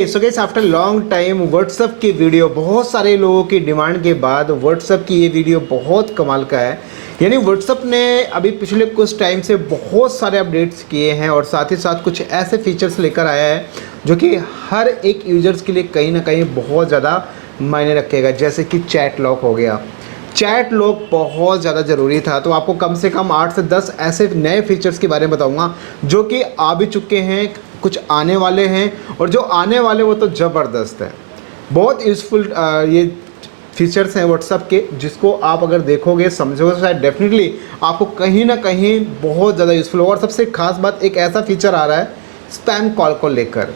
So guys after long time WhatsApp की video, बहुत सारे लोगों की डिमांड के बाद व्हाट्सएप की ये वीडियो बहुत कमाल का है। यानी व्हाट्सएप ने अभी पिछले कुछ टाइम से बहुत सारे अपडेट्स किए हैं और साथ ही साथ कुछ ऐसे फीचर्स लेकर आया है जो कि हर एक यूजर्स के लिए कहीं ना कहीं बहुत ज़्यादा मायने रखेगा। जैसे कि चैट लॉक हो गया। चैट लॉक बहुत ज़्यादा ज़रूरी था, तो आपको कम से कम 8 से 10 ऐसे नए फीचर्स के बारे में बताऊंगा जो कि आ भी चुके हैं, कुछ आने वाले हैं और जो आने वाले वो तो ज़बरदस्त है। बहुत यूज़फुल ये फीचर्स हैं व्हाट्सएप के, जिसको आप अगर देखोगे समझोगे तो शायद डेफिनेटली आपको कहीं ना कहीं बहुत ज़्यादा यूज़फुल होगा। और सबसे खास बात, एक ऐसा फीचर आ रहा है स्पैम कॉल को लेकर।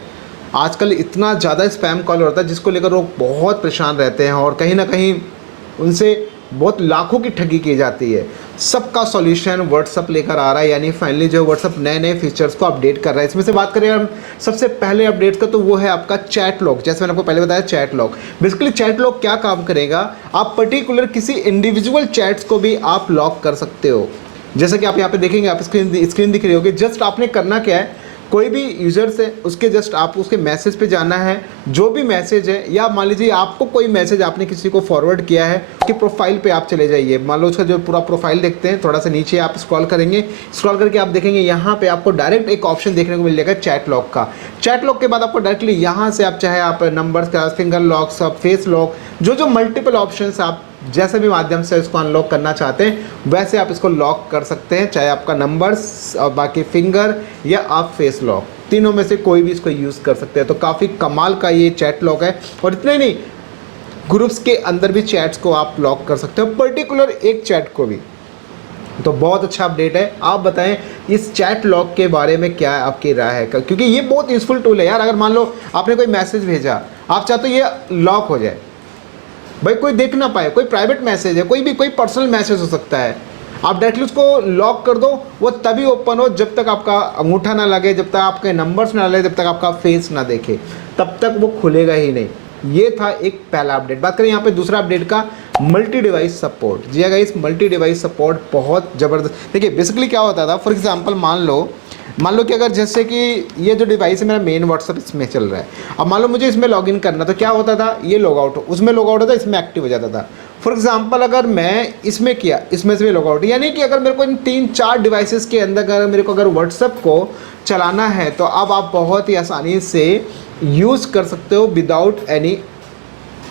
आजकल इतना ज़्यादा स्पैम कॉल होता है जिसको लेकर लोग बहुत परेशान रहते हैं और कहीं ना कहीं उनसे बहुत लाखों की ठगी की जाती है। सबका सॉल्यूशन व्हाट्सअप लेकर आ रहा है। यानी फाइनली जो व्हाट्सअप नए नए फीचर्स को अपडेट कर रहा है। इसमें से बात करें हम सबसे पहले अपडेट का, तो वो है आपका चैट लॉक। जैसे मैंने आपको पहले बताया chat lock, basically chat lock क्या काम करेगा, आप पर्टिकुलर किसी इंडिविजुअल चैट्स को भी आप लॉक कर सकते हो। जैसा कि आप यहाँ पे देखेंगे, आप स्क्रीन दिख रही होगी। जस्ट आपने करना क्या है, कोई भी यूज़र से उसके जस्ट आपको उसके मैसेज पे जाना है। जो भी मैसेज है, या मान लीजिए आपको कोई मैसेज आपने किसी को फॉरवर्ड किया है, उसकी प्रोफाइल पे आप चले जाइए। मान लो उसका जो पूरा प्रोफाइल देखते हैं, थोड़ा सा नीचे आप स्क्रॉल करेंगे, स्क्रॉल करके आप देखेंगे यहाँ पे आपको डायरेक्ट एक ऑप्शन देखने को मिल जाएगा चैट लॉक का। चैट लॉक के बाद आपको डायरेक्टली यहाँ से आप चाहे आप नंबर्स का, फिंगर लॉक, सब फेस लॉक, जो मल्टीपल ऑप्शन आप जैसे भी माध्यम से इसको अनलॉक करना चाहते हैं वैसे आप इसको लॉक कर सकते हैं। चाहे आपका नंबर्स और बाकी फिंगर या आप फेस लॉक, तीनों में से कोई भी इसको यूज़ कर सकते हैं। तो काफ़ी कमाल का ये चैट लॉक है। और इतना ही नहीं, ग्रुप्स के अंदर भी चैट्स को आप लॉक कर सकते हो, पर्टिकुलर एक चैट को भी। तो बहुत अच्छा अपडेट है। आप बताएं इस चैट लॉक के बारे में क्या आपकी राय है, क्योंकि ये बहुत यूज़फुल टूल है यार। अगर मान लो आपने कोई मैसेज भेजा, आप चाहते हो ये लॉक हो जाए, भाई कोई देख ना पाए, कोई प्राइवेट मैसेज है, कोई पर्सनल मैसेज हो सकता है, आप डायरेक्टली उसको लॉक कर दो। वो तभी ओपन हो जब तक आपका अंगूठा ना लगे, जब तक आपके नंबर्स ना लगे, जब तक आपका फेस ना देखे, तब तक वो खुलेगा ही नहीं। ये था एक पहला अपडेट। बात करें यहाँ पे दूसरा अपडेट का, मल्टी डिवाइस सपोर्ट। जी गाइस, इस मल्टी डिवाइस सपोर्ट बहुत ज़बरदस्त। देखिए बेसिकली क्या होता था, फॉर एग्जांपल मान लो कि अगर जैसे कि ये जो डिवाइस है मेरा मेन व्हाट्सअप इसमें चल रहा है, अब मान लो मुझे इसमें लॉगिन करना, तो क्या होता था, ये लॉग आउट, उसमें लॉग आउट होता, इसमें एक्टिव हो जाता था। फॉर एग्जांपल अगर मैं इसमें किया, इसमें से भी लॉग आउट, यानी कि अगर मेरे को इन 3-4 डिवाइसेस के अंदर अगर मेरे को अगर व्हाट्सअप को चलाना है तो अब आप बहुत ही आसानी से यूज़ कर सकते हो विदाउट एनी,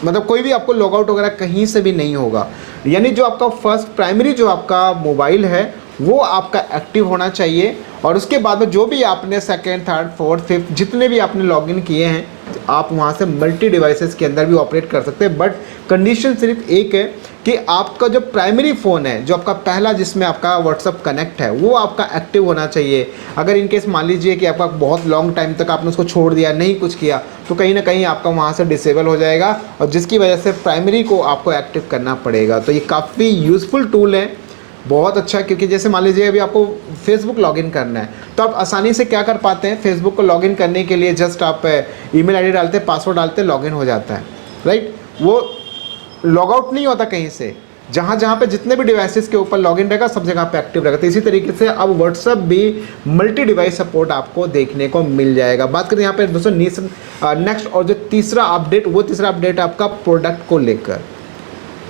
मतलब कोई भी आपको लॉग आउट वगैरह कहीं से भी नहीं होगा। यानी जो आपका फर्स्ट प्राइमरी जो आपका मोबाइल है वो आपका एक्टिव होना चाहिए, और उसके बाद में जो भी आपने सेकेंड, थर्ड, फोर्थ, फिफ्थ जितने भी आपने लॉगिन किए हैं आप वहाँ से मल्टी डिवाइसेस के अंदर भी ऑपरेट कर सकते हैं। बट कंडीशन सिर्फ एक है कि आपका जो प्राइमरी फ़ोन है, जो आपका पहला जिसमें आपका व्हाट्सअप कनेक्ट है, वो आपका एक्टिव होना चाहिए। अगर इनकेस मान लीजिए कि आपका बहुत लॉन्ग टाइम तक आपने उसको छोड़ दिया, नहीं कुछ किया, तो कहीं ना कहीं आपका वहाँ से डिसेबल हो जाएगा, और जिसकी वजह से प्राइमरी को आपको एक्टिव करना पड़ेगा। तो ये काफ़ी यूज़फुल टूल है, बहुत अच्छा। क्योंकि जैसे मान लीजिए अभी आपको फेसबुक लॉगिन करना है, तो आप आसानी से क्या कर पाते हैं, फेसबुक को लॉगिन करने के लिए जस्ट आप ईमेल आईडी डालते हैं, पासवर्ड डालते हैं, लॉगिन हो जाता है, राइट। वो लॉग आउट नहीं होता कहीं से, जहाँ जहाँ पे जितने भी डिवाइसेस के ऊपर लॉगिन रहेगा सब जगह पे एक्टिव रहेगा। तो इसी तरीके से अब व्हाट्सअप भी मल्टी डिवाइस सपोर्ट आपको देखने को मिल जाएगा। बात करें यहाँ पे दोस्तों नेक्स्ट और जो तीसरा अपडेट, वो तीसरा अपडेट आपका प्रोडक्ट को लेकर।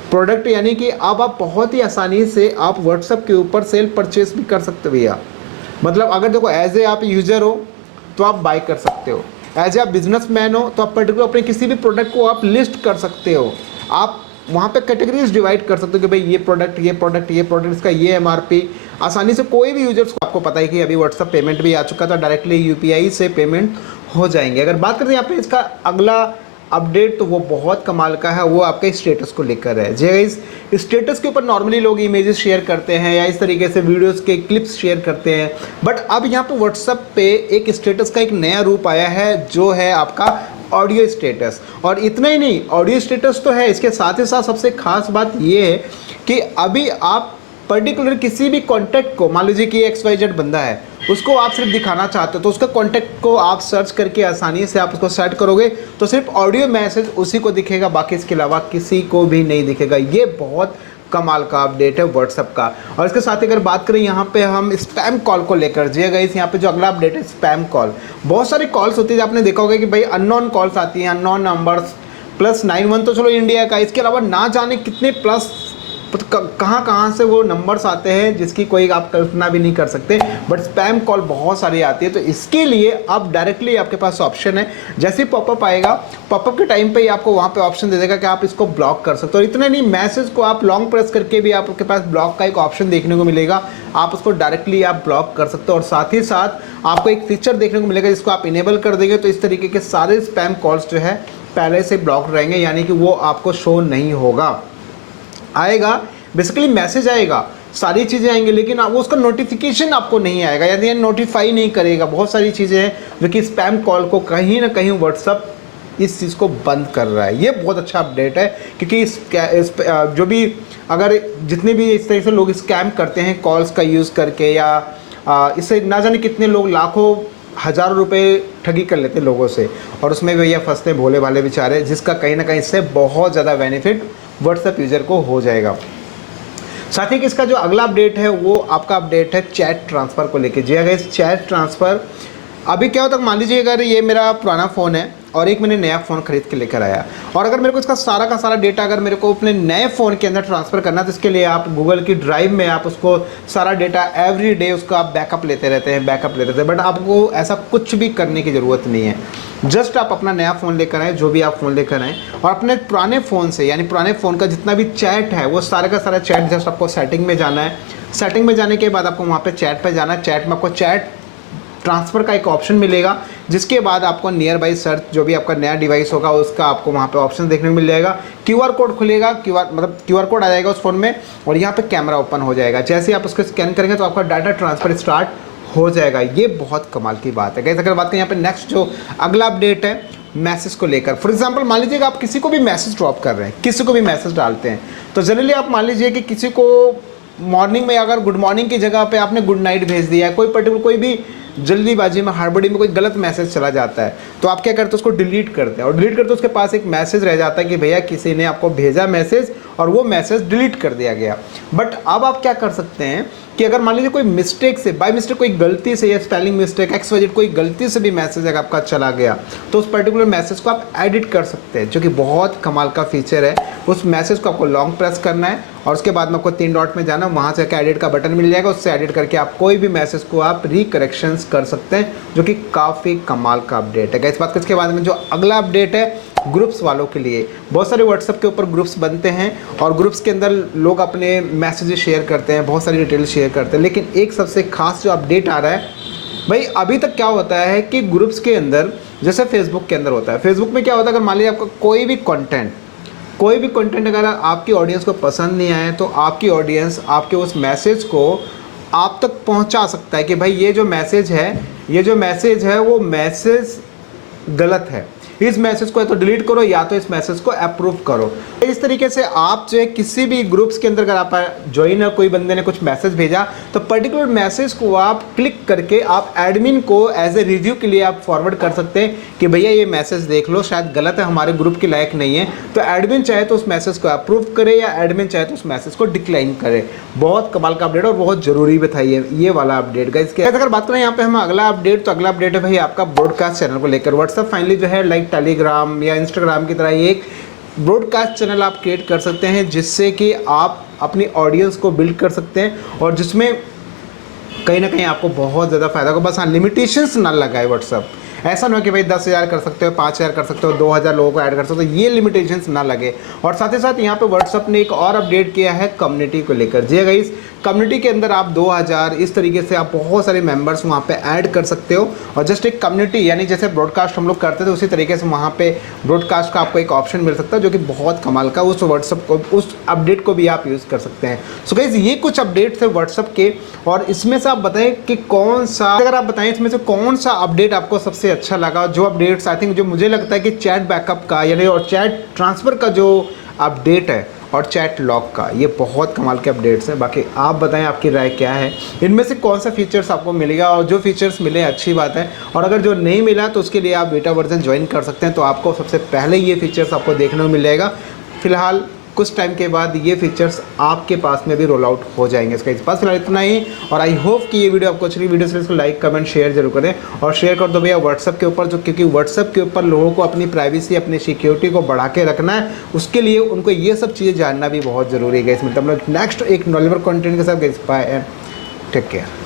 प्रोडक्ट यानी कि अब आप बहुत ही आसानी से आप व्हाट्सएप के ऊपर सेल परचेस भी कर सकते हो भैया। मतलब अगर देखो एज ए आप यूज़र हो तो आप बाय कर सकते हो, एज ए आप बिजनेसमैन हो तो आप पर्टिकुलर अपने किसी भी प्रोडक्ट को आप लिस्ट कर सकते हो। आप वहाँ पे कैटेगरीज डिवाइड कर सकते हो कि भाई ये प्रोडक्ट इसका ये MRP। आसानी से कोई भी यूजर्स को, आपको पता है कि अभी व्हाट्सएप पेमेंट भी आ चुका था, डायरेक्टली UPI से पेमेंट हो जाएंगे। अगर बात करें यहाँ पे इसका अगला अपडेट, तो वो बहुत कमाल का है, वो आपके स्टेटस को लेकर है। जी गाइस, स्टेटस के ऊपर नॉर्मली लोग इमेजेस शेयर करते हैं या इस तरीके से वीडियोस के क्लिप्स शेयर करते हैं, बट अब यहाँ पे व्हाट्सएप पे एक स्टेटस का एक नया रूप आया है जो है आपका ऑडियो स्टेटस। और इतना ही नहीं, ऑडियो स्टेटस तो है, इसके साथ ही साथ सबसे खास बात ये है कि अभी आप पर्टिकुलर किसी भी कॉन्टैक्ट को, मान लीजिए कि XYZ बंदा है, उसको आप सिर्फ दिखाना चाहते हो तो उसका कॉन्टैक्ट को आप सर्च करके आसानी से आप उसको सेट करोगे तो सिर्फ ऑडियो मैसेज उसी को दिखेगा, बाकी इसके अलावा किसी को भी नहीं दिखेगा। ये बहुत कमाल का अपडेट है व्हाट्सअप का। और इसके साथ ही अगर बात करें यहाँ पे हम स्पैम कॉल को लेकर, जी गाइस यहाँ पे जो अगला अपडेट है स्पैम कॉल। बहुत सारी कॉल्स होती है, आपने देखा होगा कि भाई अननोन कॉल्स आती हैं, अननोन नंबर्स +91 तो चलो इंडिया का, इसके अलावा ना जाने कितने प्लस कहाँ से वो नंबर्स आते हैं जिसकी कोई आप कल्पना भी नहीं कर सकते। बट स्पैम कॉल बहुत सारी आती है, तो इसके लिए अब डायरेक्टली आपके पास ऑप्शन है, जैसे ही पॉपअप आएगा, पॉपअप के टाइम पे ही आपको वहाँ पे ऑप्शन दे देगा कि आप इसको ब्लॉक कर सकते हो। और इतना नहीं, मैसेज को आप लॉन्ग प्रेस करके भी आपके पास ब्लॉक का एक ऑप्शन देखने को मिलेगा, आप उसको डायरेक्टली आप ब्लॉक कर सकते हो। और साथ ही साथ आपको एक फीचर देखने को मिलेगा जिसको आप इनेबल कर देंगे, तो इस तरीके के सारे स्पैम कॉल्स जो है पहले से ब्लॉक रहेंगे, यानी कि वो आपको शो नहीं होगा। आएगा बेसिकली मैसेज आएगा, सारी चीज़ें आएंगी, लेकिन वो उसका नोटिफिकेशन आपको नहीं आएगा, यानी ये नोटिफाई नहीं करेगा। बहुत सारी चीज़ें हैं जो कि स्पैम कॉल को कहीं ना कहीं व्हाट्सअप इस चीज़ को बंद कर रहा है। ये बहुत अच्छा अपडेट है, क्योंकि इस जो भी अगर जितने भी इस तरह से लोग स्कैम करते हैं कॉल्स का यूज़ करके, या इससे ना जाने कितने लोग लाखों हज़ारों रुपए ठगी कर लेते हैं लोगों से, और उसमें भैया फंसते हैं भोले भाले बेचारे, जिसका कहीं ना कहीं इससे बहुत ज़्यादा बेनिफिट व्हाट्सएप यूज़र को हो जाएगा। साथ ही इसका जो अगला अपडेट है वो आपका अपडेट है चैट ट्रांसफ़र को लेके। जी अगर इस चैट ट्रांसफ़र अभी क्या होता है, मान लीजिए अगर ये मेरा पुराना फ़ोन है और एक मैंने नया फ़ोन ख़रीद के लेकर आया, और अगर मेरे को इसका सारा का सारा डेटा अगर मेरे को अपने नए फ़ोन के अंदर ट्रांसफ़र करना है, तो इसके लिए आप गूगल की ड्राइव में आप उसको सारा डेटा एवरी डे उसका आप बैकअप लेते रहते हैं। बट आपको ऐसा कुछ भी करने की ज़रूरत नहीं है। जस्ट आप अपना नया फ़ोन लेकर आएँ, जो भी आप फ़ोन लेकर आएँ, और अपने पुराने फ़ोन से, यानी पुराने फ़ोन का जितना भी चैट है वो सारा का सारा चैट, जस्ट आपको सेटिंग में जाना है। सेटिंग में जाने के बाद आपको वहाँ पे चैट पे जाना है। चैट में आपको चैट ट्रांसफ़र का एक ऑप्शन मिलेगा, जिसके बाद आपको नियर बाई सर्च जो भी आपका नया डिवाइस होगा उसका आपको वहाँ पे ऑप्शन देखने को मिल जाएगा। क्यूआर कोड खुलेगा, क्यूआर कोड आ जाएगा उस फ़ोन में, और यहाँ पे कैमरा ओपन हो जाएगा। जैसे ही आप उसको स्कैन करेंगे तो आपका डाटा ट्रांसफ़र स्टार्ट हो जाएगा। ये बहुत कमाल की बात है। अगर बात करें यहाँ पे नेक्स्ट जो अगला अपडेट है मैसेज को लेकर, फॉर एग्जांपल मान लीजिए आप किसी को भी मैसेज ड्रॉप कर रहे हैं, किसी को भी मैसेज डालते हैं, तो जनरली आप मान लीजिए कि किसी को मॉर्निंग में अगर गुड मॉर्निंग की जगह पे आपने गुड नाइट भेज दिया है, कोई भी जल्दीबाजी में हड़बड़ी में कोई गलत मैसेज चला जाता है, तो आप क्या करते हैं, उसको डिलीट करते हैं, और डिलीट करते उसके पास एक मैसेज रह जाता है कि भैया किसी ने आपको भेजा मैसेज और वो मैसेज डिलीट कर दिया गया। बट अब आप क्या कर सकते हैं कि अगर मान लीजिए कोई मिस्टेक से, बाय मिस्टेक कोई गलती से, या स्पेलिंग मिस्टेक XYZ कोई गलती से भी मैसेज अगर आपका चला गया, तो उस पर्टिकुलर मैसेज को आप एडिट कर सकते हैं, जो कि बहुत कमाल का फीचर है। उस मैसेज को आपको लॉन्ग प्रेस करना है और उसके बाद में आपको 3 डॉट में जाना, वहाँ से एडिट का बटन मिल जाएगा, उससे एडिट करके आप कोई भी मैसेज को आप रिकरेक्शंस कर सकते हैं, जो कि काफ़ी कमाल का अपडेट है। इस बात के बाद में जो अगला अपडेट है ग्रुप्स वालों के लिए, बहुत सारे व्हाट्सएप के ऊपर ग्रुप्स बनते हैं और ग्रुप्स के अंदर लोग अपने मैसेजेस शेयर करते हैं, बहुत सारी डिटेल शेयर करते हैं। लेकिन एक सबसे खास जो अपडेट आ रहा है भाई, अभी तक क्या होता है कि ग्रुप्स के अंदर जैसे फेसबुक के अंदर होता है, फेसबुक में क्या होता है, अगर मान लीजिए आपका कोई भी कंटेंट अगर आपकी ऑडियंस को पसंद नहीं आए, तो आपकी ऑडियंस आपके उस मैसेज को आप तक पहुंचा सकता है कि भाई ये जो मैसेज है वो मैसेज गलत है, इस मैसेज को या तो डिलीट करो या तो इस मैसेज को अप्रूव करो। इस तरीके से आप जो है किसी भी ग्रुप्स के अंदर अगर आप ज्वाइन है, कोई बंदे ने कुछ मैसेज भेजा, तो पर्टिकुलर मैसेज को आप क्लिक करके आप एडमिन को एज ए रिव्यू के लिए आप फॉरवर्ड कर सकते हैं कि भैया ये मैसेज देख लो, शायद गलत है, हमारे ग्रुप के लायक नहीं है। तो एडमिन चाहे तो उस मैसेज को अप्रूव करे या एडमिन चाहे तो उस मैसेज को डिक्लाइन करे। बहुत कमाल का अपडेट और बहुत जरूरी बताइए ये वाला अपडेट गाइस। अगर बात करें यहाँ पे हम अगला अपडेट, तो अगला अपडेट है भाई आपका ब्रॉडकास्ट चैनल को लेकर। व्हाट्सएप फाइनली जो है लाइक टेलीग्राम या इंस्टाग्राम की तरह एक ब्रॉडकास्ट चैनल आप क्रिएट कर सकते हैं, जिससे कि आप अपनी ऑडियंस को बिल्ड कर सकते हैं और जिसमें कहीं ना कहीं आपको बहुत ज़्यादा फायदा होगा। बस हाँ, लिमिटेशंस ना लगाए व्हाट्सएप, ऐसा ना हो कि भाई 10,000 कर सकते हो, 5,000 कर सकते हो, 2,000 लोगों को ऐड कर सकते हो, ये लिमिटेशंस ना लगे। और साथ ही साथ यहाँ पे व्हाट्सएप ने एक और अपडेट किया है कम्युनिटी को लेकर। जी गाइस, कम्युनिटी के अंदर आप 2,000 इस तरीके से आप बहुत सारे मेंबर्स वहाँ पे ऐड कर सकते हो, और जस्ट एक कम्युनिटी यानी जैसे ब्रॉडकास्ट हम लोग करते थे उसी तरीके से वहाँ पे ब्रॉडकास्ट का आपको एक ऑप्शन मिल सकता है, जो कि बहुत कमाल का। उस व्हाट्सएप को, उस अपडेट को भी आप यूज़ कर सकते हैं। सो गाइस, ये कुछ अपडेट्स है व्हाट्सएप के, और इसमें से आप बताएं कि कौन सा, अगर आप बताएं इसमें से कौन सा अपडेट आपको सबसे अच्छा लगा। जो अपडेट्स आई थिंक जो मुझे लगता है कि चैट बैकअप का यानी और चैट ट्रांसफ़र का जो अपडेट है और चैट लॉक का, ये बहुत कमाल के अपडेट्स हैं। बाकी आप बताएं आपकी राय क्या है, इनमें से कौन सा फीचर्स आपको मिलेगा, और जो फीचर्स मिले अच्छी बात है, और अगर जो नहीं मिला तो उसके लिए आप बेटा वर्जन ज्वाइन कर सकते हैं, तो आपको सबसे पहले ये फीचर्स आपको देखने को मिल जाएगा। फिलहाल कुछ टाइम के बाद ये फीचर्स आपके पास में भी रोल आउट हो जाएंगे। इसका इस पास फिलहाल इतना ही, और आई होप कि ये वीडियो आपको अच्छी लगी। वीडियो से इसको लाइक कमेंट शेयर जरूर करें, और शेयर कर दो भैया व्हाट्सअप के ऊपर, जो क्योंकि व्हाट्सअप के ऊपर लोगों को अपनी प्राइवेसी अपनी सिक्योरिटी को बढ़ा के रखना है, उसके लिए उनको ये सब चीज़ें जानना भी बहुत ज़रूरी है। इसमें हम लोग नेक्स्ट एक नॉलेजेबल कंटेंट के साथ, बाय एंड टेक केयर।